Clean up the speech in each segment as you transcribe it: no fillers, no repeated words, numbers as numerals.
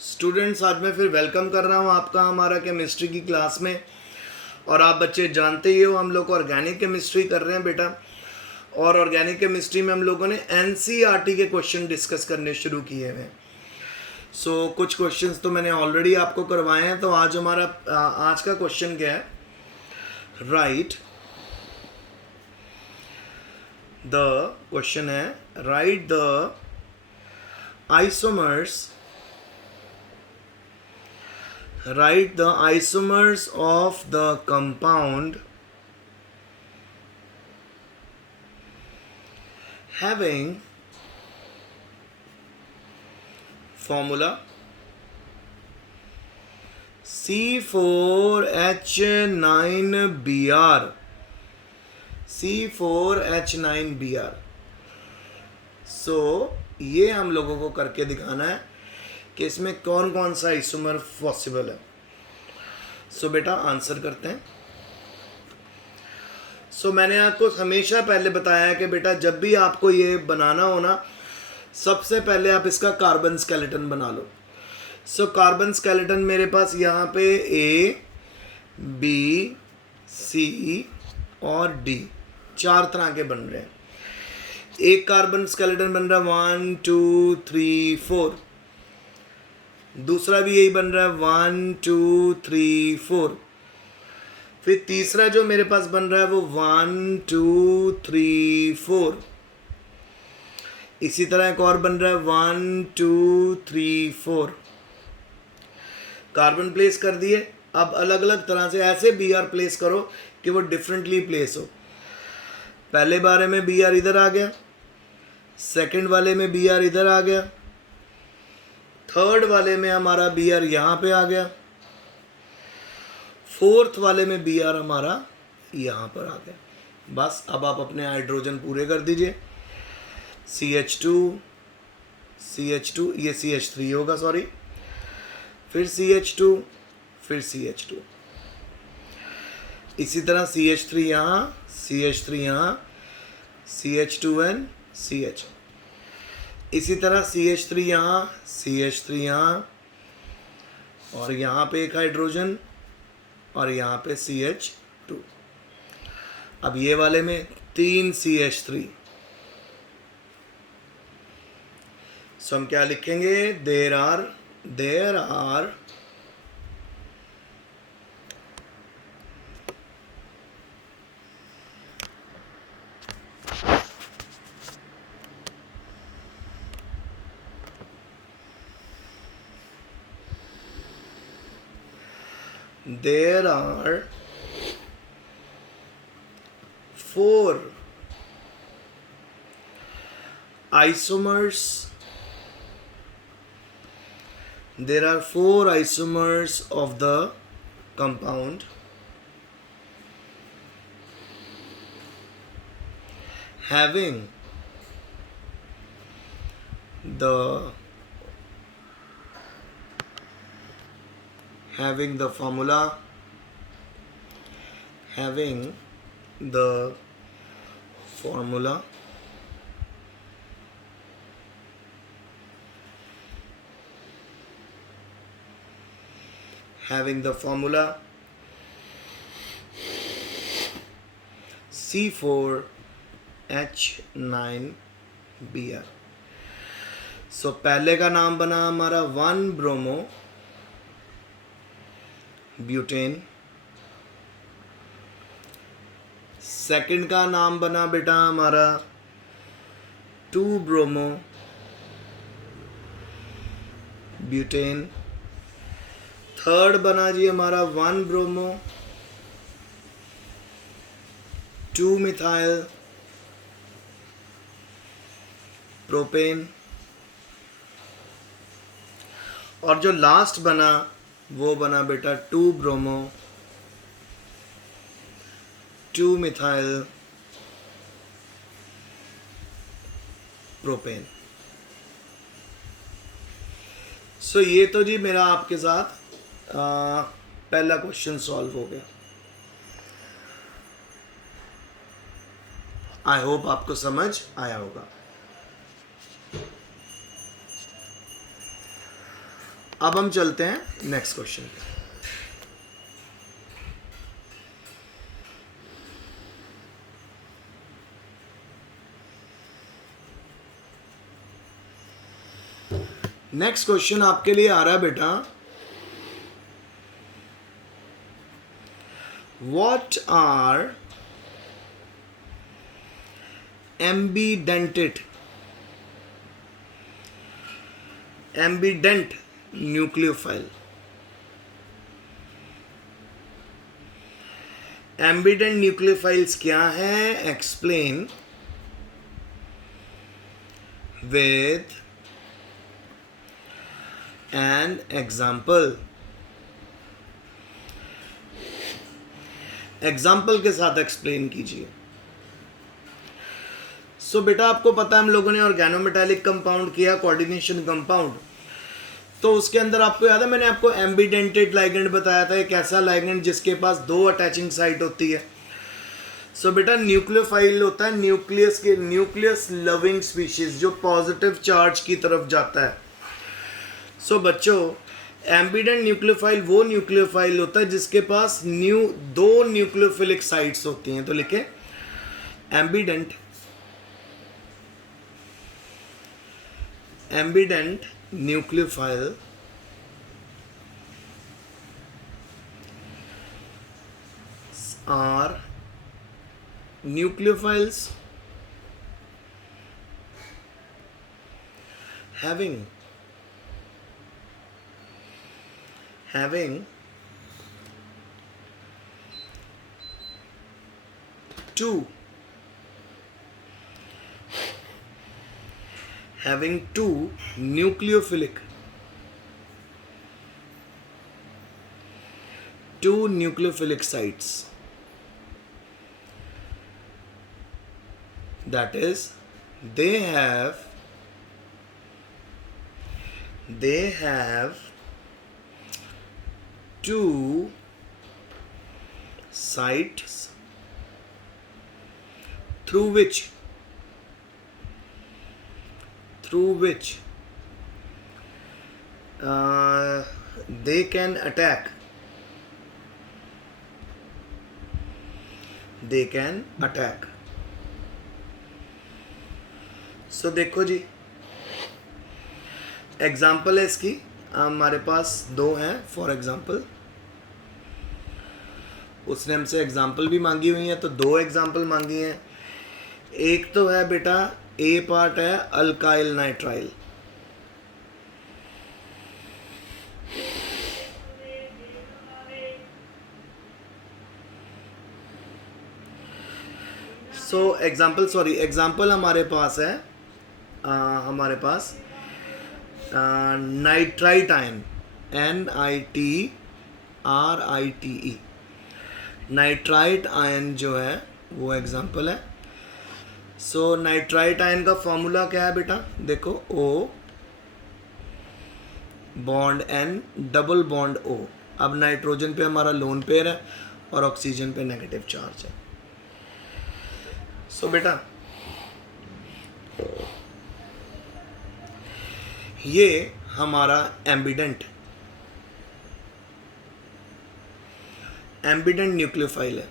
Students, आज मैं फिर वेलकम कर रहा हूँ आपका हमारा केमिस्ट्री की क्लास में। और आप बच्चे जानते ही हो हम लोग ऑर्गेनिक केमिस्ट्री कर रहे हैं बेटा। और ऑर्गेनिक केमिस्ट्री में हम लोगों ने एनसीईआरटी के क्वेश्चन डिस्कस करने शुरू किए हैं। कुछ क्वेश्चंस तो मैंने ऑलरेडी आपको करवाए हैं। तो आज हमारा आज का क्वेश्चन क्या है? राइट द क्वेश्चन है right the isomers write the isomers of the compound having formula C4H9Br C4H9Br। ये हम लोगों को करके दिखाना है कि इसमें कौन कौन सा आइसोमर पॉसिबल है। बेटा आंसर करते हैं। मैंने आपको हमेशा पहले बताया है कि बेटा जब भी आपको ये बनाना हो ना, सबसे पहले आप इसका कार्बन स्केलेटन बना लो। कार्बन स्केलेटन मेरे पास यहाँ पे A, B, C और D 4 तरह के बन रहे हैं। एक कार्बन स्केलेटन बन रहा है 1 2 3 4, दूसरा भी यही बन रहा है 1 2 3 4, फिर तीसरा जो मेरे पास बन रहा है वो 1 2 3 4, इसी तरह एक और बन रहा है 1 2 3 4। कार्बन प्लेस कर दिए। अब अलग अलग तरह से ऐसे बी आर प्लेस करो कि वो डिफरेंटली प्लेस हो। पहले बारे में बी आर इधर आ गया, सेकंड वाले में बी आर इधर आ गया, थर्ड वाले में हमारा बी आर यहाँ पे आ गया, फोर्थ वाले में बी आर हमारा यहाँ पर आ गया। बस अब आप अपने हाइड्रोजन पूरे कर दीजिए। CH2 ये CH3 होगा, सॉरी, फिर CH2, फिर CH2, इसी तरह CH3 यहाँ, CH3 यहाँ, CH2N CH, इसी तरह CH3 यहाँ, CH3 यहाँ, और यहाँ पे एक हाइड्रोजन और यहाँ पे CH2। अब ये वाले में 3 CH3। हम क्या लिखेंगे? There are there are 4 isomers. There are 4 isomers of the compound having the formula having the formula C4H9Br। पहले का नाम बना हमारा 1 ब्रोमो ब्यूटेन, सेकंड का नाम बना बेटा हमारा 2 ब्रोमो ब्यूटेन, थर्ड बना जी हमारा 1 ब्रोमो 2 मिथाइल प्रोपेन, और जो लास्ट बना वो बना बेटा 2 ब्रोमो 2 मिथाइल प्रोपेन। ये तो जी मेरा आपके साथ पहला क्वेश्चन सॉल्व हो गया। आई होप आपको समझ आया होगा। अब हम चलते हैं नेक्स्ट क्वेश्चन पे। नेक्स्ट क्वेश्चन आपके लिए आ रहा है बेटा, व्हाट आर एम्बीडेंट न्यूक्लियोफाइल। एम्बीडेंट न्यूक्लियोफाइल्स क्या है? Explain with an example. Example के साथ एक्सप्लेन कीजिए। सो बेटा आपको पता है हम लोगों ने ऑर्गेनोमेटालिक कंपाउंड किया, कोऑर्डिनेशन कंपाउंड, तो उसके अंदर आपको याद है मैंने आपको एम्बीडेंटेड लाइगेंड बताया था, एक ऐसा लाइगेंड जिसके पास 2 अटैचिंग साइट होती है। सो बेटा न्यूक्लियोफाइल होता है न्यूक्लियस लविंग स्पीशीज, जो पॉजिटिव चार्ज की तरफ जाता है। सो बच्चों एम्बीडेंट न्यूक्लियोफाइल वो न्यूक्लियोफाइल होता है जिसके पास 2 न्यूक्लियोफिलिक साइट्स होती हैं। तो लिखे एम्बीडेंट nucleophile are nucleophiles having 2 nucleophilic sites, that is they have 2 sites through which they can attack सो देखो जी एग्जाम्पल है इसकी, हमारे पास 2 हैं। फॉर एग्जाम्पल उसने हमसे एग्जाम्पल भी मांगी हुई है, तो 2 एग्जाम्पल मांगी हैं। एक तो है बेटा ए पार्ट है अल्काइल नाइट्राइल, सो एग्जाम्पल हमारे पास है हमारे पास nitrite ion NITRITE, nitrite ion जो है वो एग्जाम्पल है। सो नाइट्राइट आयन का फॉर्मूला क्या है बेटा? देखो O bond N double bond O। अब नाइट्रोजन पे हमारा लोन पेयर है और ऑक्सीजन पे नेगेटिव चार्ज है। सो बेटा ये हमारा एम्बीडेंट न्यूक्लियोफाइल है।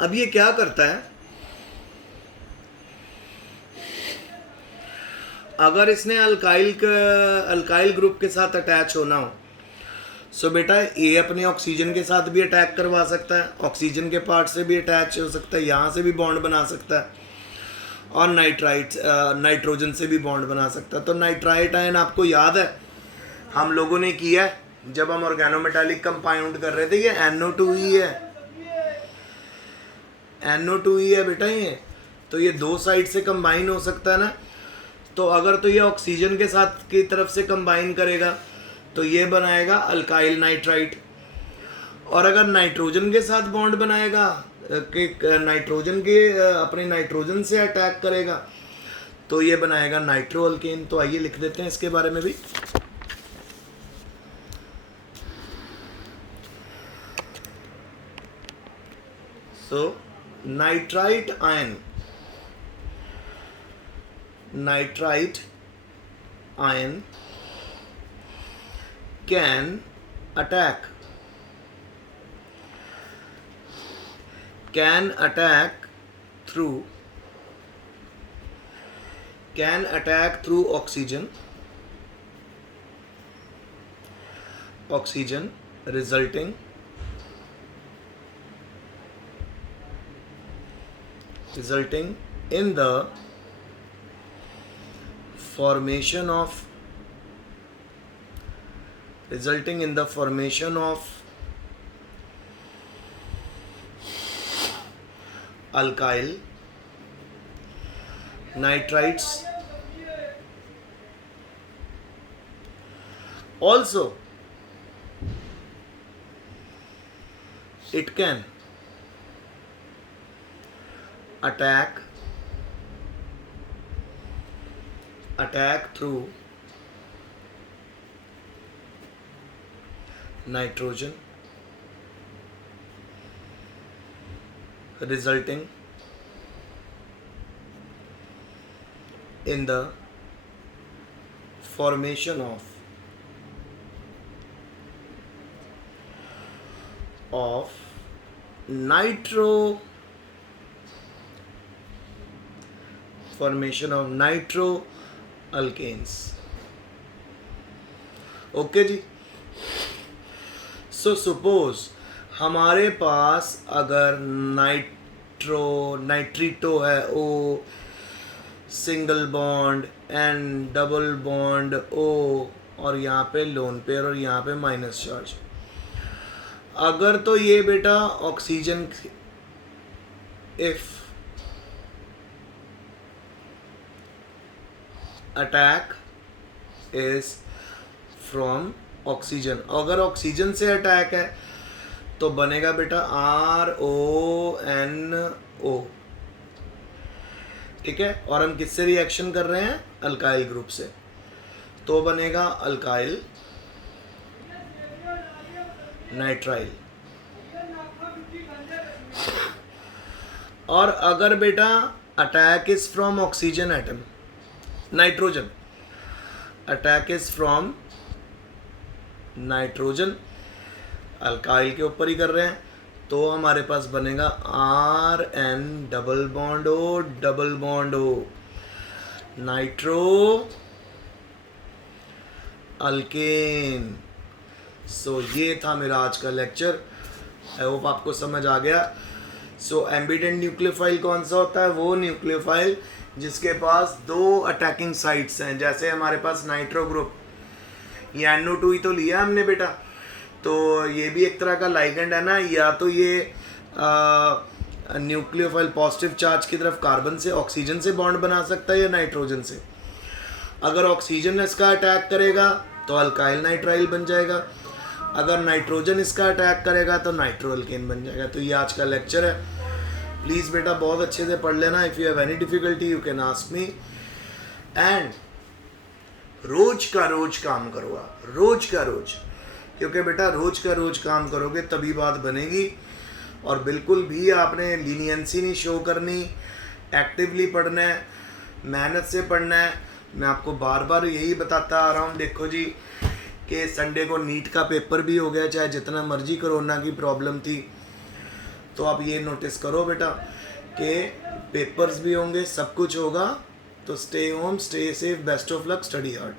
अब ये क्या करता है, अगर इसने अल्काइल ग्रुप के साथ अटैच होना हो, सो बेटा ये अपने ऑक्सीजन के साथ भी अटैक करवा सकता है, ऑक्सीजन के पार्ट से भी अटैच हो सकता है, यहाँ से भी बॉन्ड बना सकता है, और नाइट्रोजन से भी बॉन्ड बना सकता है। तो नाइट्राइट आयन आपको याद है हम लोगों ने किया है जब हम ऑर्गेनोमेटालिक कंपाउंड कर रहे थे, ये NO2E है, NO2E है बेटा ये। तो ये 2 साइड से कंबाइन हो सकता है ना, तो अगर तो ये ऑक्सीजन के साथ की तरफ से कंबाइन करेगा तो ये बनाएगा अल्काइल नाइट्राइट, और अगर नाइट्रोजन के साथ बॉन्ड बनाएगा कि नाइट्रोजन के अपने नाइट्रोजन से अटैक करेगा तो ये बनाएगा नाइट्रो अल्केन। तो आइए लिख देते हैं इसके बारे में भी। So nitrite ion nitrite ion can attack through oxygen resulting in the formation of alkyl nitrites. Also, it can attack through nitrogen, resulting in the formation of nitroalkanes. Okay जी. सो सपोज हमारे पास अगर nitrito है, O single bond and double bond O, और यहाँ पे lone pair और यहाँ पे माइनस चार्ज. अगर तो ये बेटा oxygen, if attack is from oxygen, अगर ऑक्सीजन से अटैक है तो बनेगा बेटा RONO. ठीक है. और हम किससे रिएक्शन कर रहे हैं? अल्काइल ग्रुप से, तो बनेगा अल्काइल नाइट्राइल. और अगर बेटा attack is from oxygen atom, nitrogen, attack is from nitrogen, alkyl के ऊपर ही कर रहे हैं, तो हमारे पास बनेगा RN double bond O nitro alkane. So ये था मेरा आज का लेक्चर. आई होप आपको समझ आ गया. सो एम्बिडेंट न्यूक्लियोफाइल कौन सा होता है? वो न्यूक्लियोफाइल जिसके पास दो अटैकिंग साइट्स हैं. जैसे हमारे पास नाइट्रो ग्रुप, ये NO2 ही तो लिया हमने बेटा, तो ये भी एक तरह का लाइगेंड है ना. या तो ये न्यूक्लियोफाइल पॉजिटिव चार्ज की तरफ कार्बन से, ऑक्सीजन से बॉन्ड बना सकता है या नाइट्रोजन से. अगर ऑक्सीजन इसका अटैक करेगा तो अल्काइल नाइट्राइल बन जाएगा, अगर नाइट्रोजन इसका अटैक करेगा तो नाइट्रोअल्केन बन जाएगा. तो ये आज का लेक्चर है. प्लीज़ बेटा बहुत अच्छे से पढ़ लेना. If you have any difficulty you can ask me. And रोज का रोज काम करो आप, रोज का रोज, क्योंकि बेटा रोज का रोज काम करोगे तभी बात बनेगी. और बिल्कुल भी आपने लीनियंसी नहीं शो करनी, एक्टिवली पढ़ना है, मेहनत से पढ़ना है. मैं आपको बार बार यही बताता आ रहा हूँ. देखो जी कि संडे को नीट का पेपर भी हो गया, चाहे जितना मर्जी कोरोना की प्रॉब्लम थी, तो आप ये नोटिस करो बेटा कि पेपर्स भी होंगे, सब कुछ होगा. तो stay home, stay safe, best of luck, study hard.